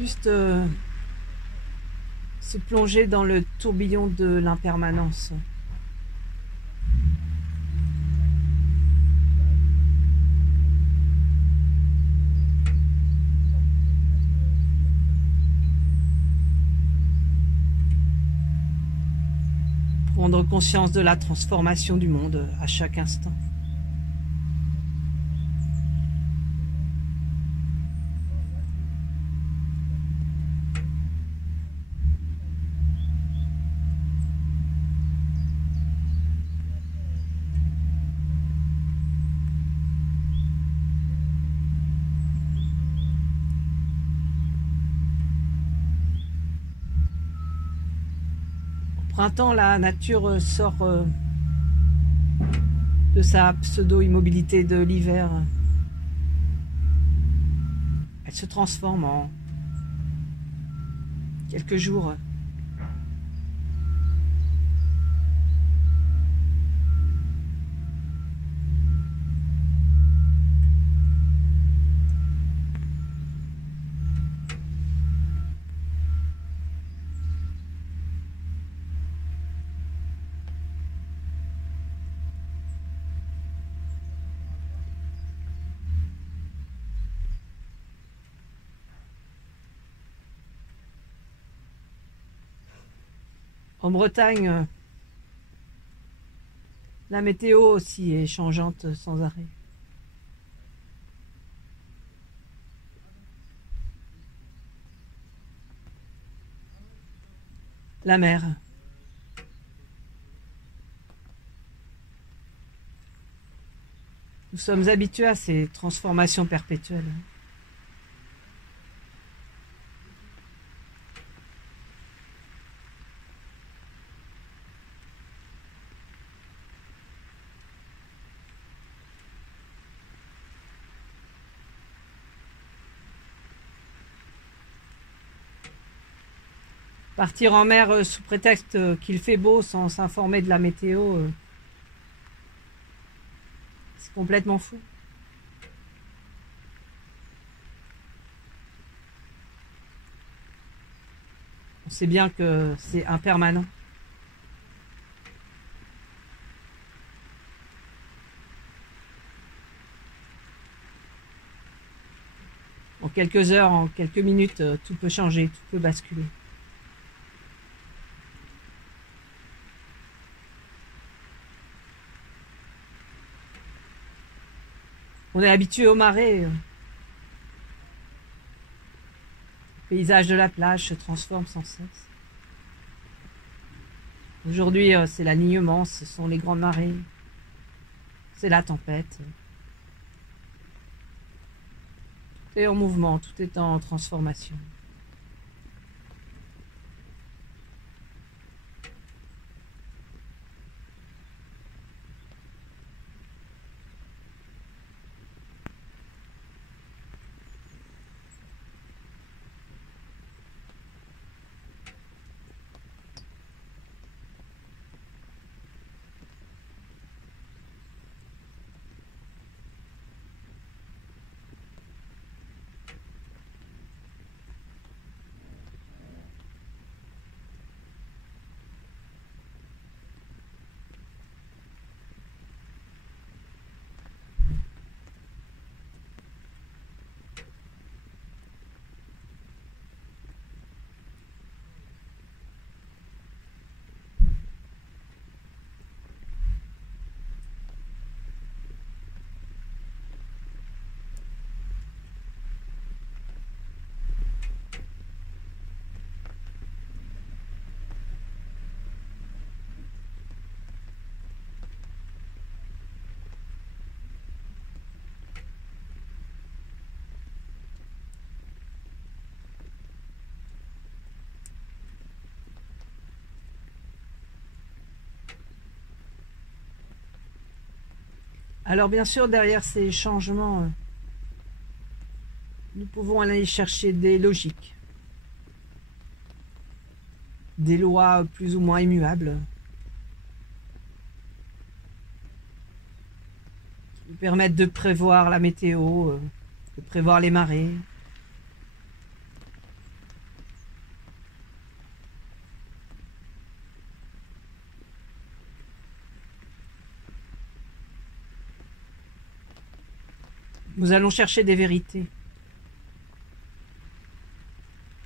Juste se plonger dans le tourbillon de l'impermanence. Prendre conscience de la transformation du monde à chaque instant. Printemps, la nature sort de sa pseudo-immobilité de l'hiver. Elle se transforme en quelques jours. En Bretagne, la météo aussi est changeante sans arrêt. La mer. Nous sommes habitués à ces transformations perpétuelles. Partir en mer sous prétexte qu'il fait beau sans s'informer de la météo, c'est complètement fou. On sait bien que c'est impermanent. En quelques heures, en quelques minutes, tout peut changer, tout peut basculer. On est habitué aux marées. Le paysage de la plage se transforme sans cesse. Aujourd'hui, c'est l'alignement, ce sont les grandes marées. C'est la tempête. Tout est en mouvement, tout est en transformation. Alors bien sûr, derrière ces changements, nous pouvons aller chercher des logiques, des lois plus ou moins immuables, qui nous permettent de prévoir la météo, de prévoir les marées, Nous allons chercher des vérités.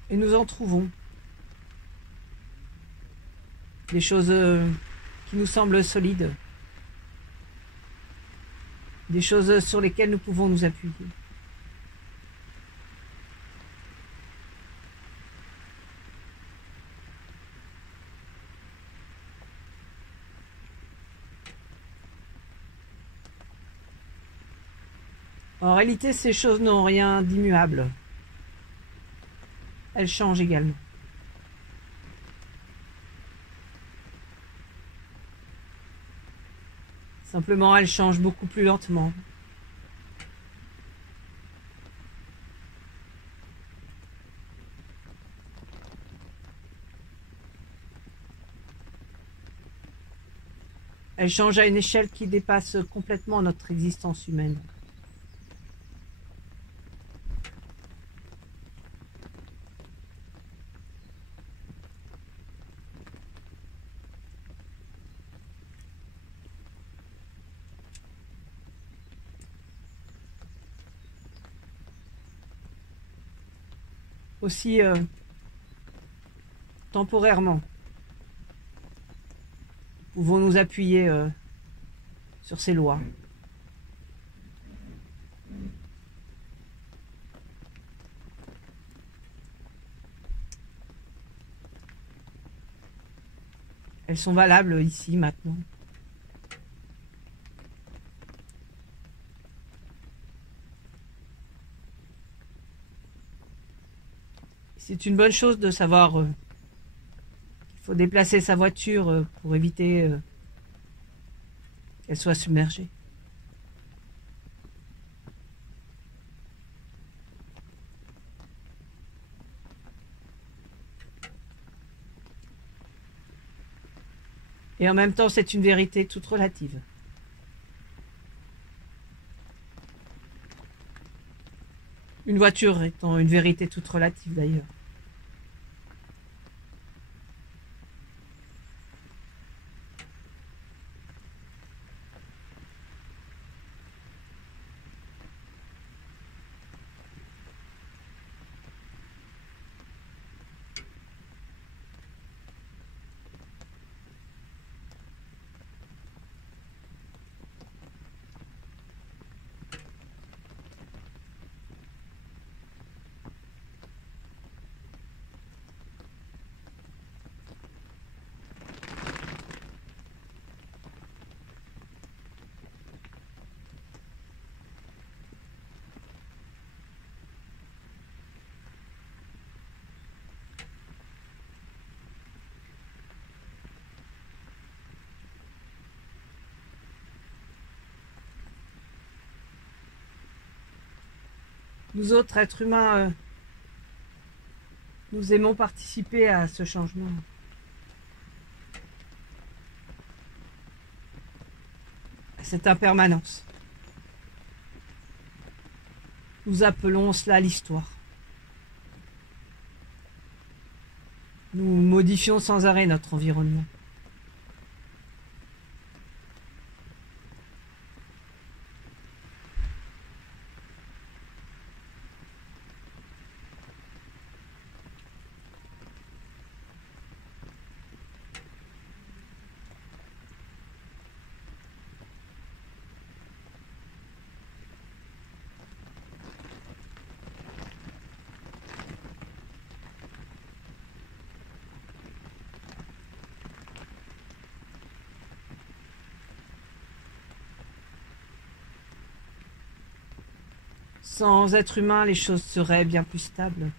Et nous en trouvons. Des choses qui nous semblent solides. Des choses sur lesquelles nous pouvons nous appuyer. En réalité, ces choses n'ont rien d'immuable. Elles changent également. Simplement, elles changent beaucoup plus lentement. Elles changent à une échelle qui dépasse complètement notre existence humaine. Aussi, temporairement, pouvons nous appuyer sur ces lois. Elles sont valables ici, maintenant. C'est une bonne chose de savoir qu'il faut déplacer sa voiture pour éviter qu'elle soit submergée. Et en même temps, c'est une vérité toute relative. Une voiture étant une vérité toute relative d'ailleurs. Nous autres êtres humains, nous aimons participer à ce changement. À cette impermanence. Nous appelons cela l'histoire. Nous modifions sans arrêt notre environnement. Sans être humain, les choses seraient bien plus stables.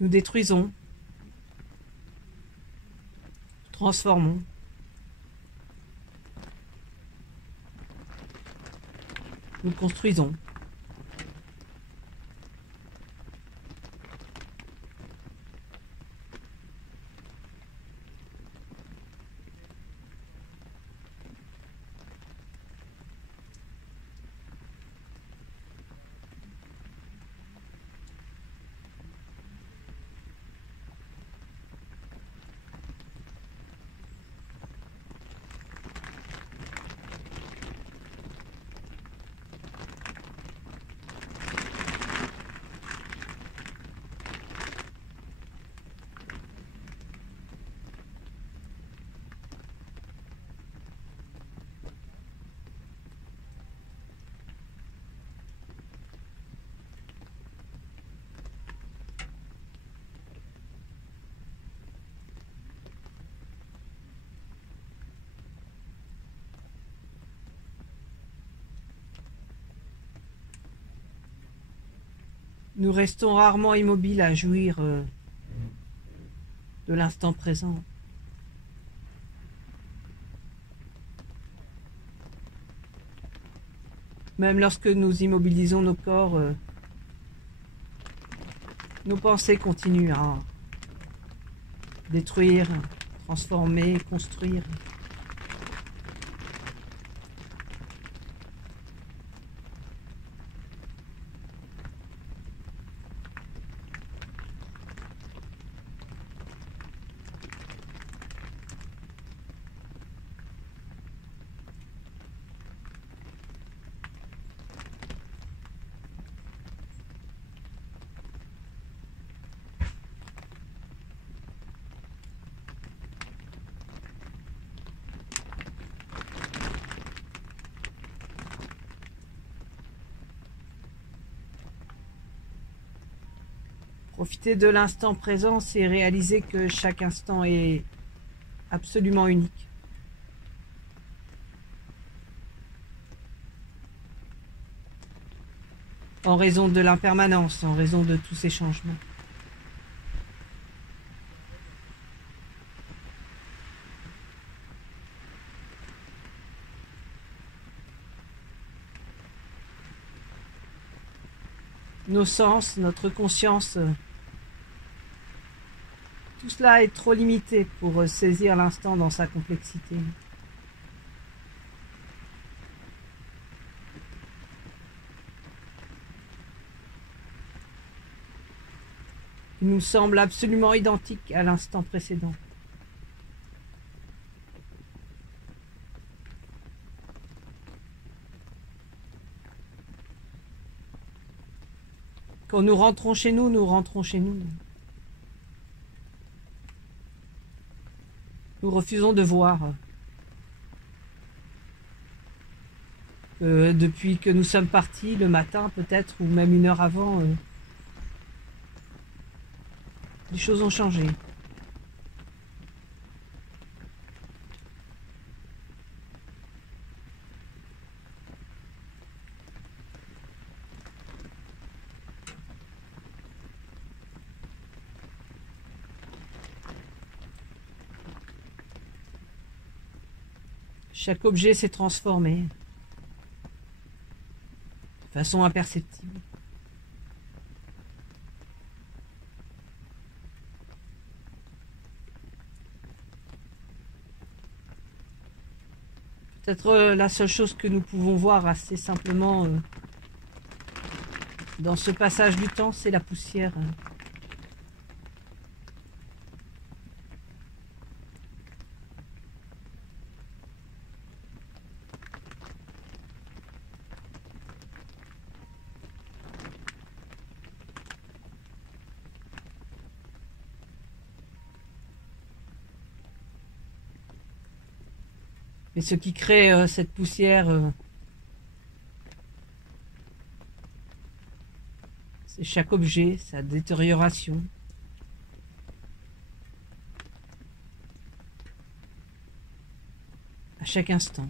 Nous détruisons, transformons. Nous construisons. Nous restons rarement immobiles à jouir de l'instant présent. Même lorsque nous immobilisons nos corps, nos pensées continuent à détruire, transformer, construire. Profiter de l'instant présent, c'est réaliser que chaque instant est absolument unique. En raison de l'impermanence, en raison de tous ces changements. Nos sens, notre conscience, tout cela est trop limité pour saisir l'instant dans sa complexité. Il nous semble absolument identique à l'instant précédent. Quand nous rentrons chez nous, nous rentrons chez nous. Nous refusons de voir que depuis que nous sommes partis, le matin peut-être, ou même une heure avant, les choses ont changé. Chaque objet s'est transformé de façon imperceptible. Peut-être la seule chose que nous pouvons voir assez simplement dans ce passage du temps, c'est la poussière. Et ce qui crée cette poussière, c'est chaque objet, sa détérioration. À chaque instant.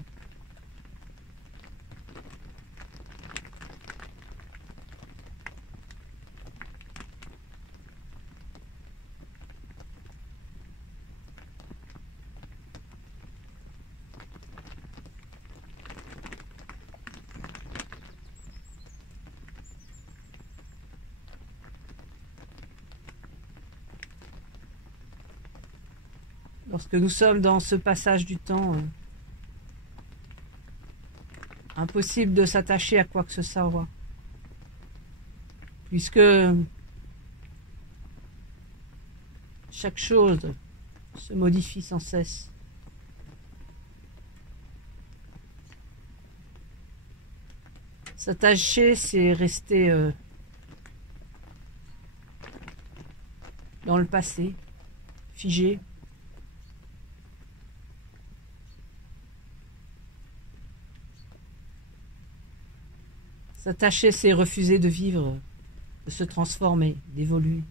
Lorsque nous sommes dans ce passage du temps, impossible de s'attacher à quoi que ce soit, puisque chaque chose se modifie sans cesse. S'attacher, c'est rester dans le passé, figé. S'attacher, c'est refuser de vivre, de se transformer, d'évoluer.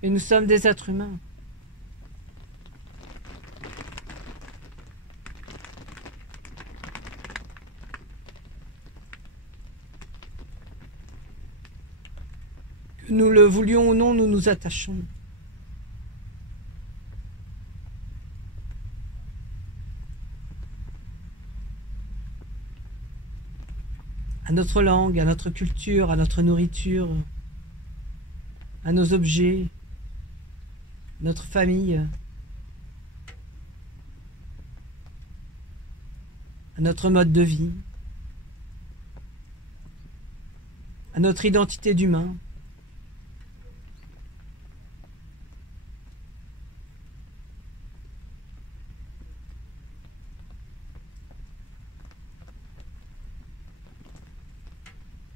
Et nous sommes des êtres humains. Que nous le voulions ou non, nous nous attachons. À notre langue, à notre culture, à notre nourriture, à nos objets, notre famille, à notre mode de vie, à notre identité d'humain.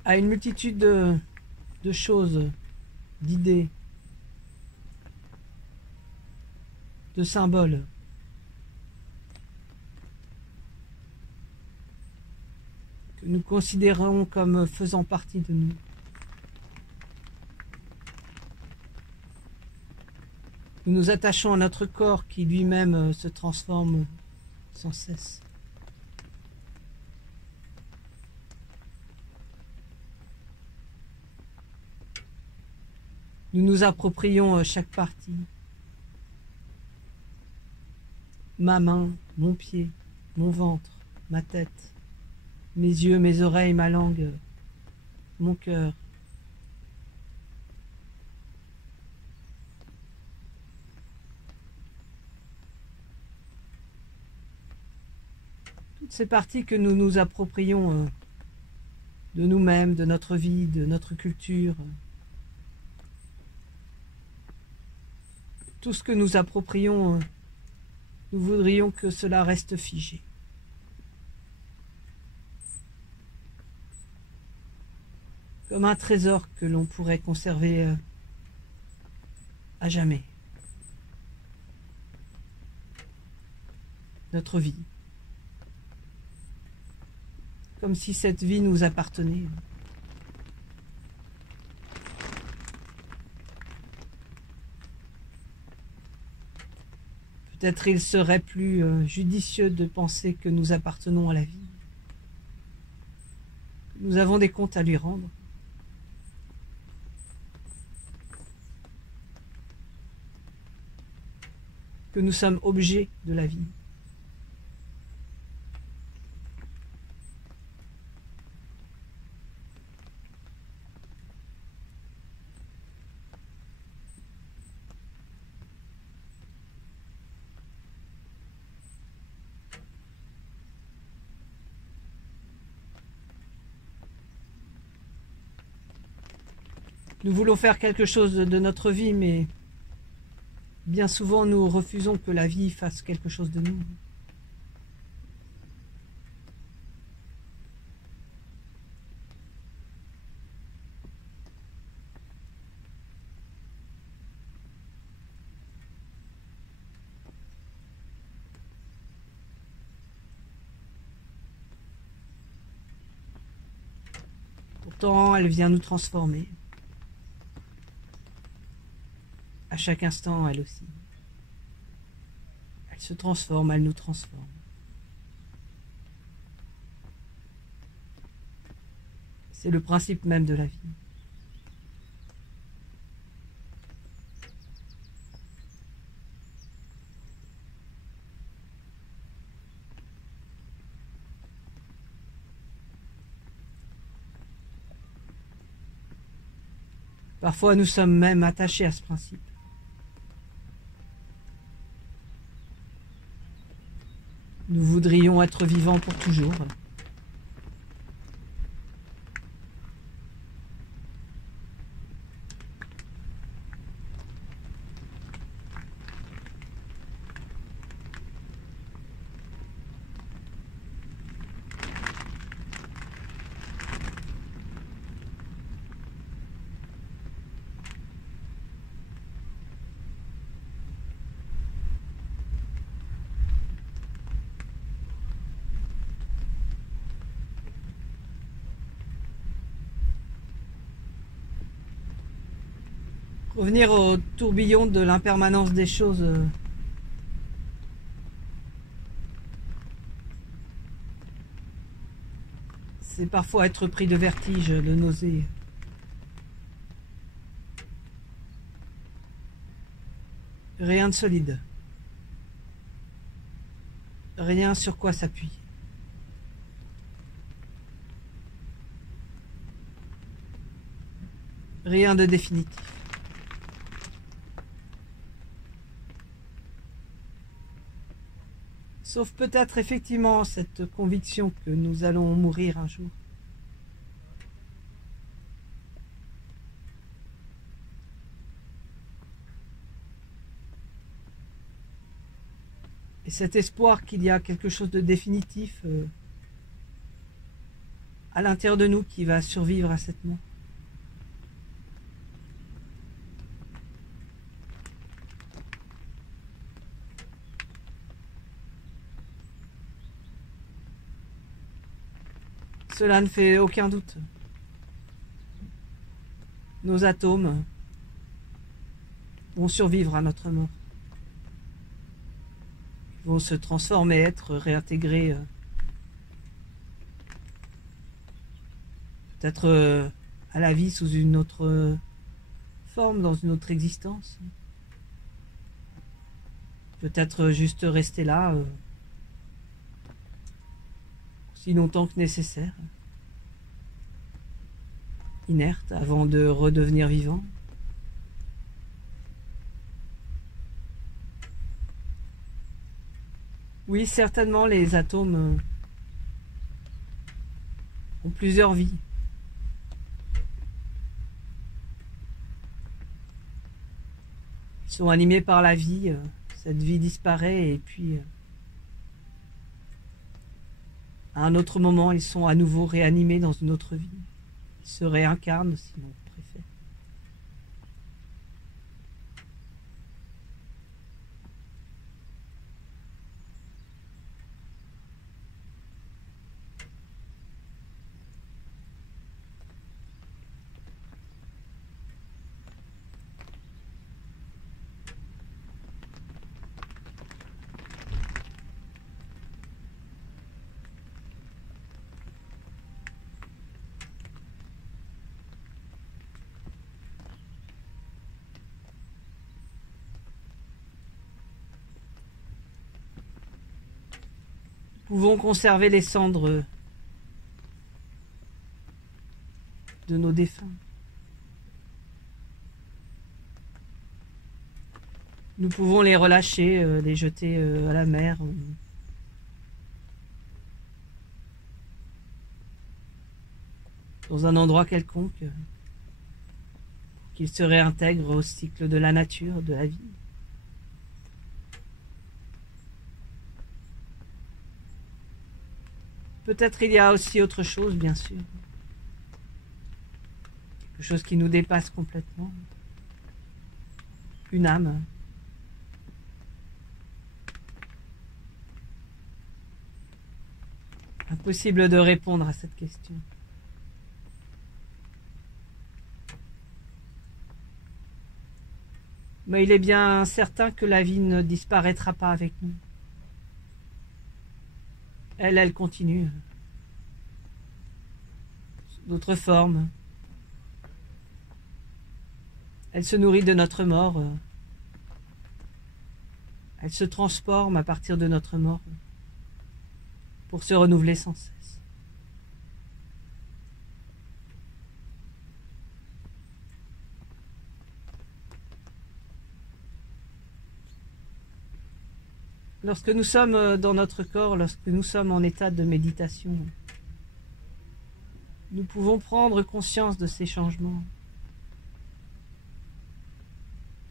À une multitude de choses, d'idées, de symboles. Que nous considérons comme faisant partie de nous. Nous nous attachons à notre corps qui lui-même se transforme sans cesse. Nous nous approprions chaque partie. Ma main, mon pied, mon ventre, ma tête, mes yeux, mes oreilles, ma langue, mon cœur. Toutes ces parties que nous nous approprions de nous-mêmes, de notre vie, de notre culture. Tout ce que nous approprions, nous voudrions que cela reste figé. Comme un trésor que l'on pourrait conserver à jamais. Notre vie. Comme si cette vie nous appartenait. Peut-être il serait plus judicieux de penser que nous appartenons à la vie. Nous avons des comptes à lui rendre. Que nous sommes objets de la vie. Nous voulons faire quelque chose de notre vie, mais bien souvent nous refusons que la vie fasse quelque chose de nous. Pourtant, elle vient nous transformer. À chaque instant, elle aussi. Elle se transforme, elle nous transforme. C'est le principe même de la vie. Parfois nous sommes même attachés à ce principe. Nous voudrions être vivants pour toujours. Revenir au tourbillon de l'impermanence des choses. C'est parfois être pris de vertige, de nausée. Rien de solide. Rien sur quoi s'appuyer. Rien de définitif. Sauf peut-être effectivement cette conviction que nous allons mourir un jour. Et cet espoir qu'il y a quelque chose de définitif à l'intérieur de nous qui va survivre à cette mort. Cela ne fait aucun doute. Nos atomes vont survivre à notre mort. Ils vont se transformer, être réintégrés. Peut-être à la vie sous une autre forme, dans une autre existence. Peut-être juste rester là aussi longtemps que nécessaire, inerte, avant de redevenir vivant. Oui, certainement, les atomes ont plusieurs vies. Ils sont animés par la vie, cette vie disparaît et puis à un autre moment, ils sont à nouveau réanimés dans une autre vie. Ils se réincarnent, si l'on préfère. Nous pouvons conserver les cendres de nos défunts. Nous pouvons les relâcher, les jeter à la mer. Dans un endroit quelconque, pour qu'ils se réintègrent au cycle de la nature, de la vie. Peut-être il y a aussi autre chose, bien sûr. Quelque chose qui nous dépasse complètement. Une âme. Impossible de répondre à cette question. Mais il est bien certain que la vie ne disparaîtra pas avec nous. Elle continue. D'autres formes. Elle se nourrit de notre mort. Elle se transforme à partir de notre mort pour se renouveler sans cesse. Lorsque nous sommes dans notre corps, lorsque nous sommes en état de méditation, nous pouvons prendre conscience de ces changements,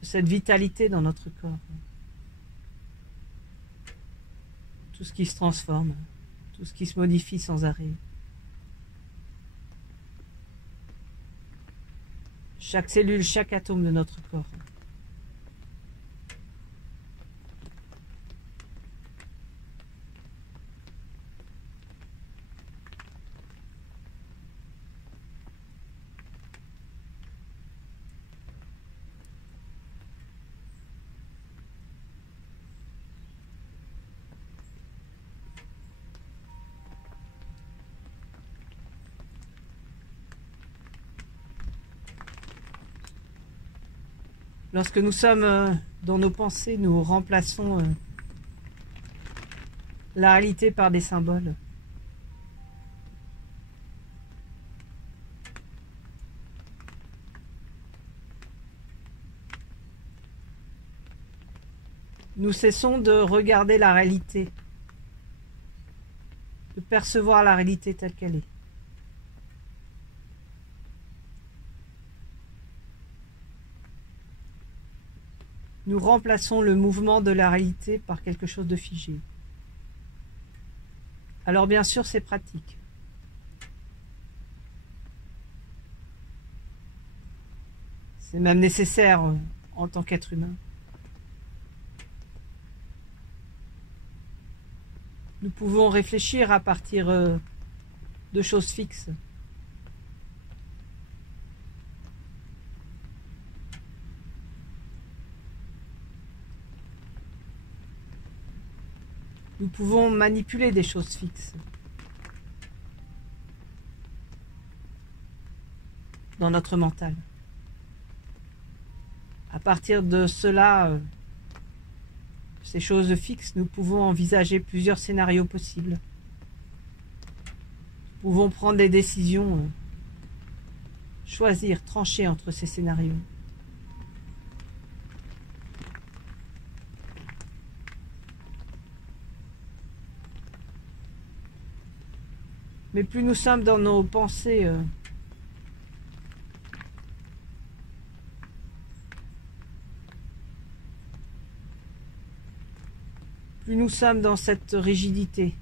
de cette vitalité dans notre corps. Tout ce qui se transforme, tout ce qui se modifie sans arrêt. Chaque cellule, chaque atome de notre corps. Lorsque nous sommes dans nos pensées, nous remplaçons la réalité par des symboles. Nous cessons de regarder la réalité, de percevoir la réalité telle qu'elle est. Nous remplaçons le mouvement de la réalité par quelque chose de figé. Alors bien sûr, c'est pratique. C'est même nécessaire en tant qu'être humain. Nous pouvons réfléchir à partir de choses fixes. Nous pouvons manipuler des choses fixes. Dans notre mental. À partir de cela, ces choses fixes, nous pouvons envisager plusieurs scénarios possibles. Nous pouvons prendre des décisions, choisir, trancher entre ces scénarios. Mais plus nous sommes dans nos pensées, plus nous sommes dans cette rigidité,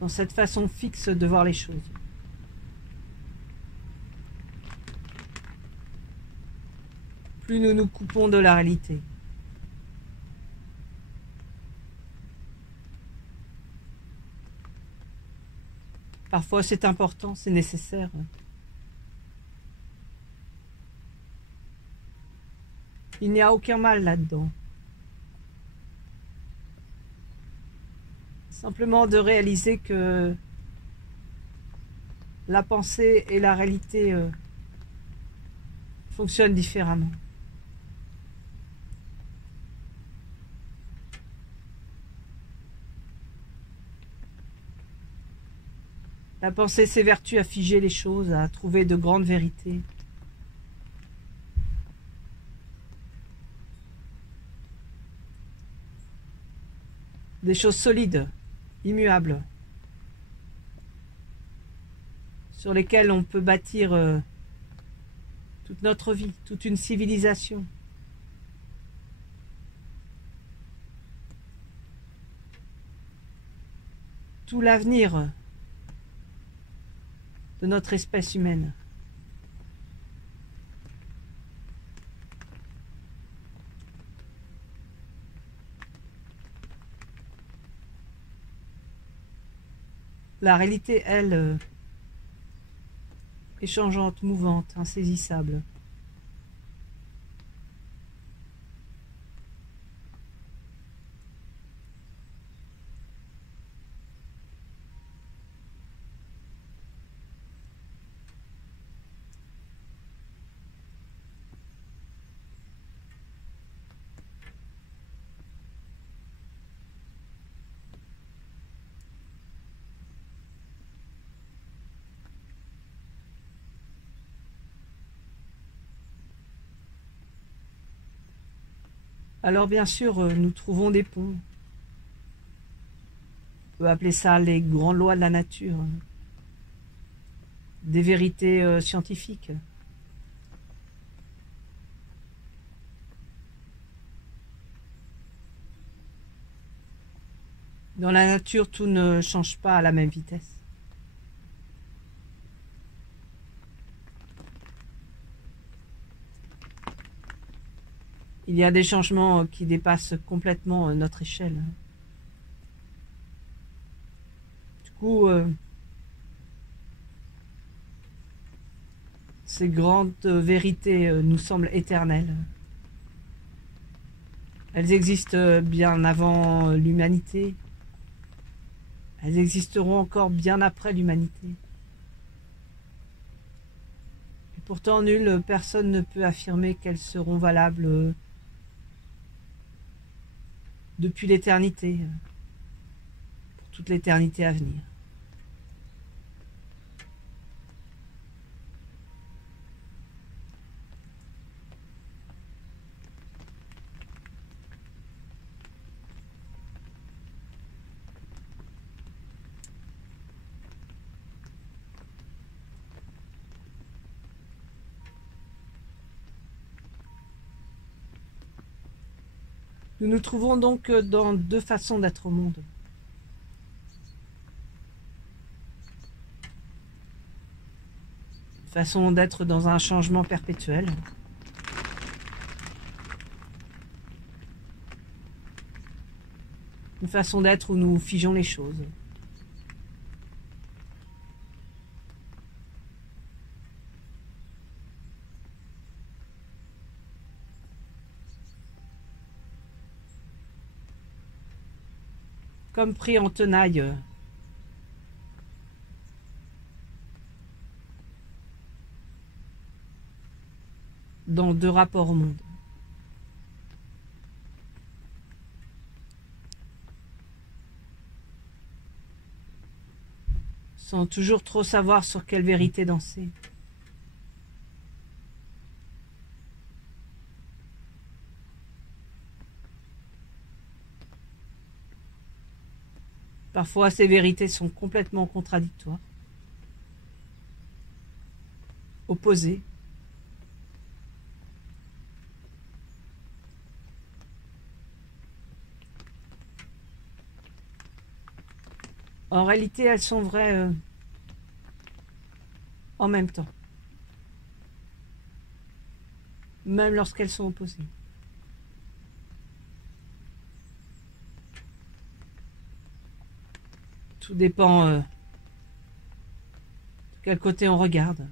dans cette façon fixe de voir les choses. Plus nous nous coupons de la réalité. Parfois c'est important, c'est nécessaire. Il n'y a aucun mal là-dedans. Simplement de réaliser que la pensée et la réalité fonctionnent différemment. La pensée s'évertue à figer les choses, à trouver de grandes vérités. Des choses solides, immuables, sur lesquelles on peut bâtir toute notre vie, toute une civilisation. Tout l'avenir de notre espèce humaine. La réalité, elle, est changeante, mouvante, insaisissable. Alors bien sûr, nous trouvons des ponts. On peut appeler ça les grandes lois de la nature, des vérités scientifiques. Dans la nature, tout ne change pas à la même vitesse. Il y a des changements qui dépassent complètement notre échelle. Du coup, ces grandes vérités nous semblent éternelles. Elles existent bien avant l'humanité. Elles existeront encore bien après l'humanité. Et pourtant, nulle personne ne peut affirmer qu'elles seront valables depuis l'éternité, pour toute l'éternité à venir. Nous nous trouvons donc dans deux façons d'être au monde. Une façon d'être dans un changement perpétuel. Une façon d'être où nous figeons les choses. Comme pris en tenaille dans deux rapports au monde. Sans toujours trop savoir sur quelle vérité danser. Parfois, ces vérités sont complètement contradictoires, opposées. En réalité, elles sont vraies en même temps, même lorsqu'elles sont opposées. Tout dépend de quel côté on regarde.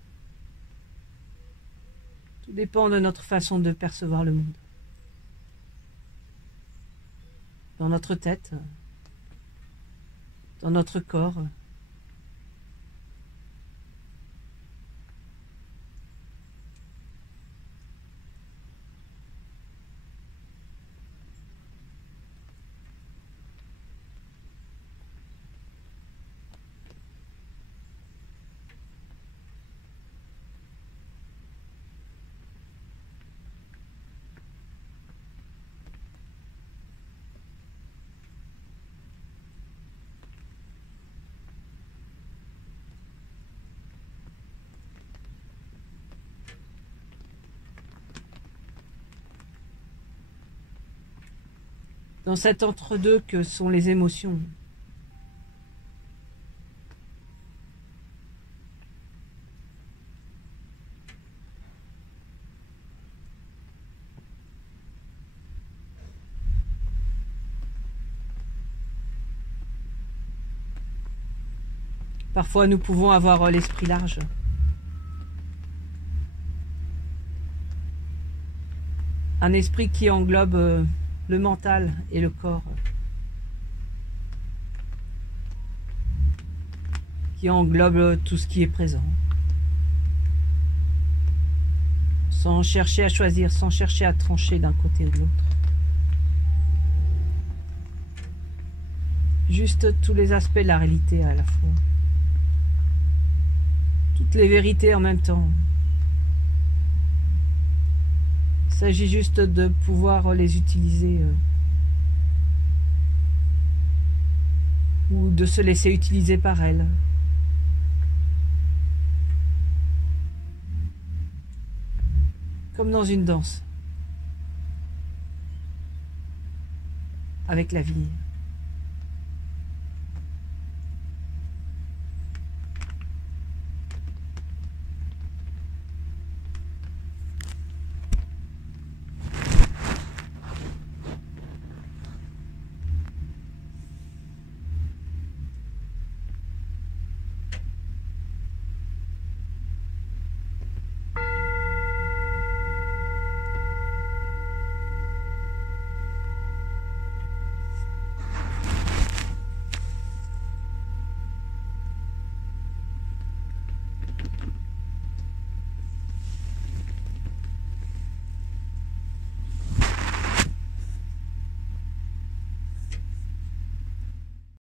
Tout dépend de notre façon de percevoir le monde. Dans notre tête, dans notre corps. Dans cet entre-deux que sont les émotions. Parfois, nous pouvons avoir l'esprit large. Un esprit qui englobe le mental et le corps. Qui englobe tout ce qui est présent. Sans chercher à choisir, sans chercher à trancher d'un côté ou de l'autre. Juste tous les aspects de la réalité à la fois. Toutes les vérités en même temps. s'agit juste de pouvoir les utiliser ou de se laisser utiliser par elles. Comme dans une danse avec la vie.